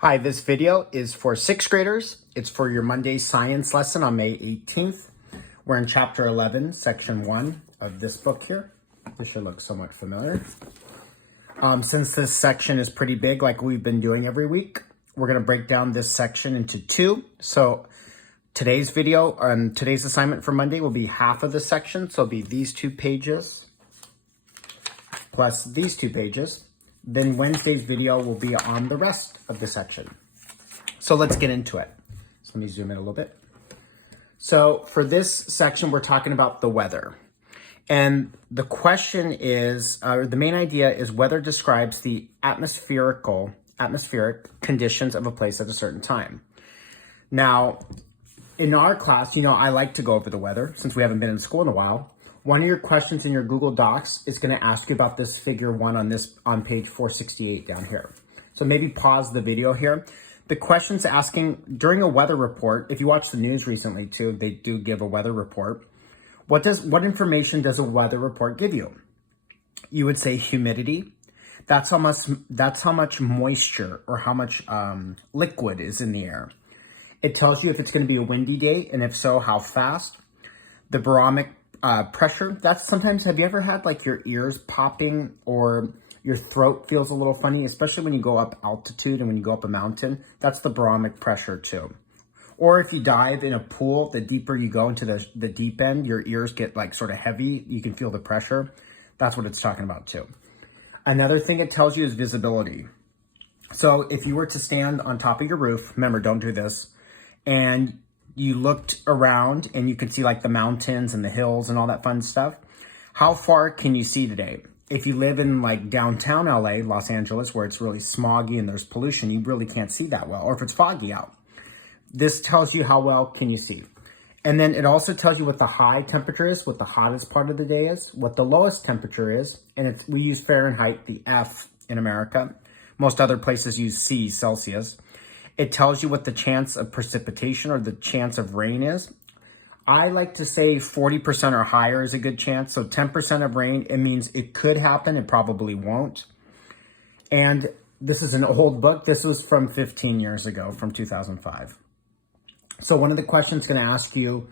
Hi, this video is for 6th graders. It's for your Monday science lesson on May 18th. We're in chapter 11, section 1 of this book here. This should look somewhat familiar. Since this section is pretty big, like we've been doing every week, we're going to break down this section into two. So today's video, today's assignment for Monday will be half of the section. So it'll be these 2 pages plus these 2 pages. Then Wednesday's video will be on the rest of the section. So let's get into it. So let me zoom in a little bit. So for this section, we're talking about the weather. And the question is, the main idea is weather describes the atmospheric conditions of a place at a certain time. Now, in our class, I like to go over the weather since we haven't been in school in a while. One of your questions in your Google Docs is going to ask you about this figure 1 on page 468 down here. So maybe pause the video here. The question's asking, during a weather report, if you watch the news recently too, they do give a weather report. What information does a weather report give you? You would say humidity. That's how much moisture or how much liquid is in the air. It tells you if it's going to be a windy day, and if so, how fast. The barometric pressure, that's sometimes, have you ever had like your ears popping or your throat feels a little funny, especially when you go up altitude and when you go up a mountain? That's the barometric pressure too. Or if you dive in a pool, the deeper you go into the deep end, your ears get like sort of heavy. You can feel the pressure. That's what it's talking about too. Another thing it tells you is visibility. So if you were to stand on top of your roof, remember, don't do this, and you looked around and you could see like the mountains and the hills and all that fun stuff. How far can you see today? If you live in like downtown LA, Los Angeles, where it's really smoggy and there's pollution, you really can't see that well. Or if it's foggy out, this tells you how well can you see. And then it also tells you what the high temperature is, what the hottest part of the day is, what the lowest temperature is. And we use Fahrenheit, the F in America. Most other places use C, Celsius. It tells you what the chance of precipitation or the chance of rain is. I like to say 40% or higher is a good chance. So 10% of rain, it means it could happen. It probably won't. And this is an old book. This was from 15 years ago, from 2005. So one of the questions is going to ask you,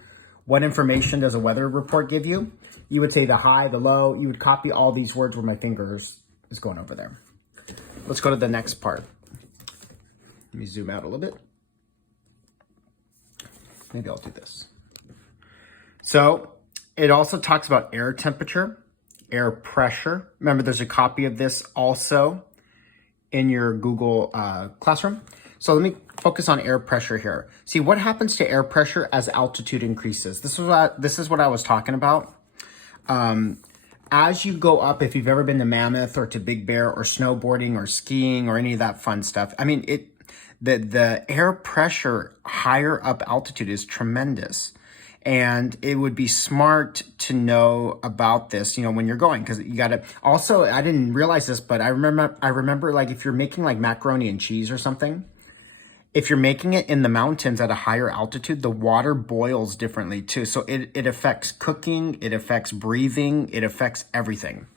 what information does a weather report give you? You would say the high, the low. You would copy all these words where my fingers is going over there. Let's go to the next part. Let me zoom out a little bit. Maybe I'll do this. So it also talks about air temperature, air pressure. Remember, there's a copy of this also in your Google Classroom. So let me focus on air pressure here. See what happens to air pressure as altitude increases. This is what I was talking about. As you go up, if you've ever been to Mammoth or to Big Bear or snowboarding or skiing or any of that fun stuff, I mean, the air pressure higher up altitude is tremendous. And it would be smart to know about this, when you're going, because you got to also, I didn't realize this, but I remember like if you're making like macaroni and cheese or something, if you're making it in the mountains at a higher altitude, the water boils differently too. So it affects cooking, it affects breathing, it affects everything.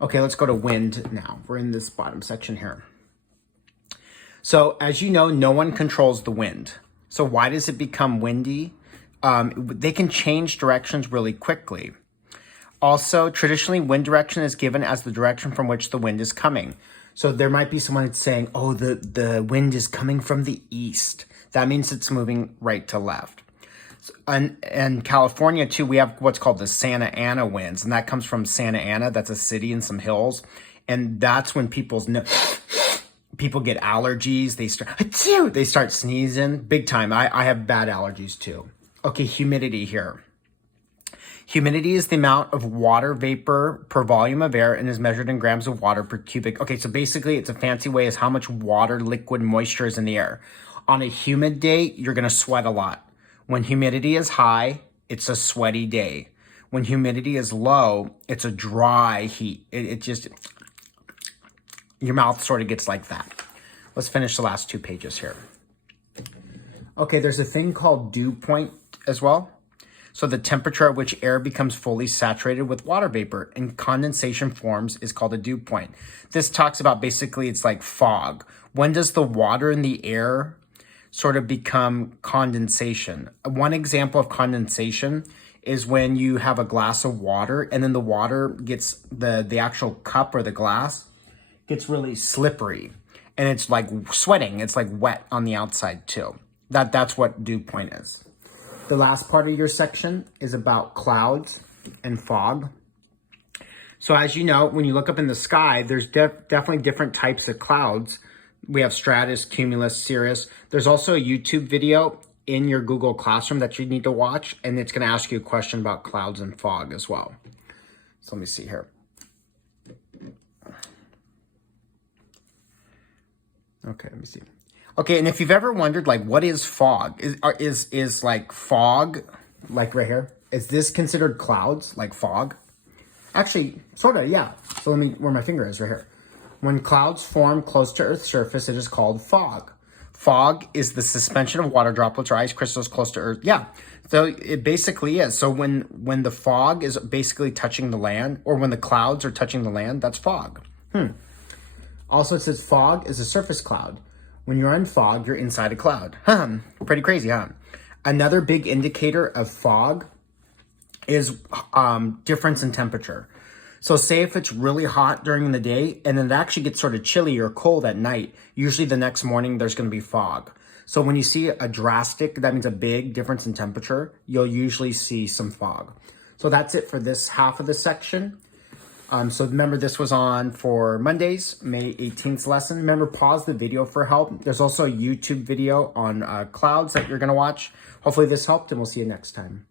Okay, let's go to wind now. We're in this bottom section here. So as you know, no one controls the wind. So why does it become windy? They can change directions really quickly. Also, traditionally, wind direction is given as the direction from which the wind is coming. So there might be someone that's saying, oh, the wind is coming from the east. That means it's moving right to left. And California, too, we have what's called the Santa Ana winds. And that comes from Santa Ana. That's a city and some hills. And that's when people get allergies. They start sneezing big time. I have bad allergies, too. Okay, humidity here. Humidity is the amount of water vapor per volume of air and is measured in grams of water per cubic. Okay, so basically it's a fancy way is how much water, liquid, moisture is in the air. On a humid day, you're going to sweat a lot. When humidity is high, it's a sweaty day. When humidity is low, it's a dry heat. It just, your mouth sort of gets like that. Let's finish the last 2 pages here. Okay, there's a thing called dew point as well. So the temperature at which air becomes fully saturated with water vapor and condensation forms is called a dew point. This talks about basically it's like fog. When does the water in the air sort of become condensation? One example of condensation is when you have a glass of water and then the water gets, the actual cup or the glass gets really slippery and it's like sweating. It's like wet on the outside too. That's what dew point is. The last part of your section is about clouds and fog. So as you know, when you look up in the sky, there's definitely different types of clouds. We have stratus, cumulus, cirrus. There's also a YouTube video in your Google Classroom that you need to watch, and it's going to ask you a question about clouds and fog as well. So let me see here. Okay, let me see. Okay, and if you've ever wondered, like, what is fog? Is like fog, like right here, is this considered clouds, like fog? Actually, sort of, yeah. So let me, where my finger is, right here. When clouds form close to Earth's surface, it is called fog. Fog is the suspension of water droplets or ice crystals close to Earth. Yeah, so it basically is. So when the fog is basically touching the land, or when the clouds are touching the land, that's fog. Also, it says fog is a surface cloud. When you're in fog, you're inside a cloud. Pretty crazy, huh? Another big indicator of fog is difference in temperature. So say if it's really hot during the day and then it actually gets sort of chilly or cold at night, usually the next morning there's going to be fog. So when you see a drastic, that means a big difference in temperature, you'll usually see some fog. So that's it for this half of the section. So remember, this was on for Monday's, May 18th lesson. Remember, pause the video for help. There's also a YouTube video on clouds that you're going to watch. Hopefully this helped, and we'll see you next time.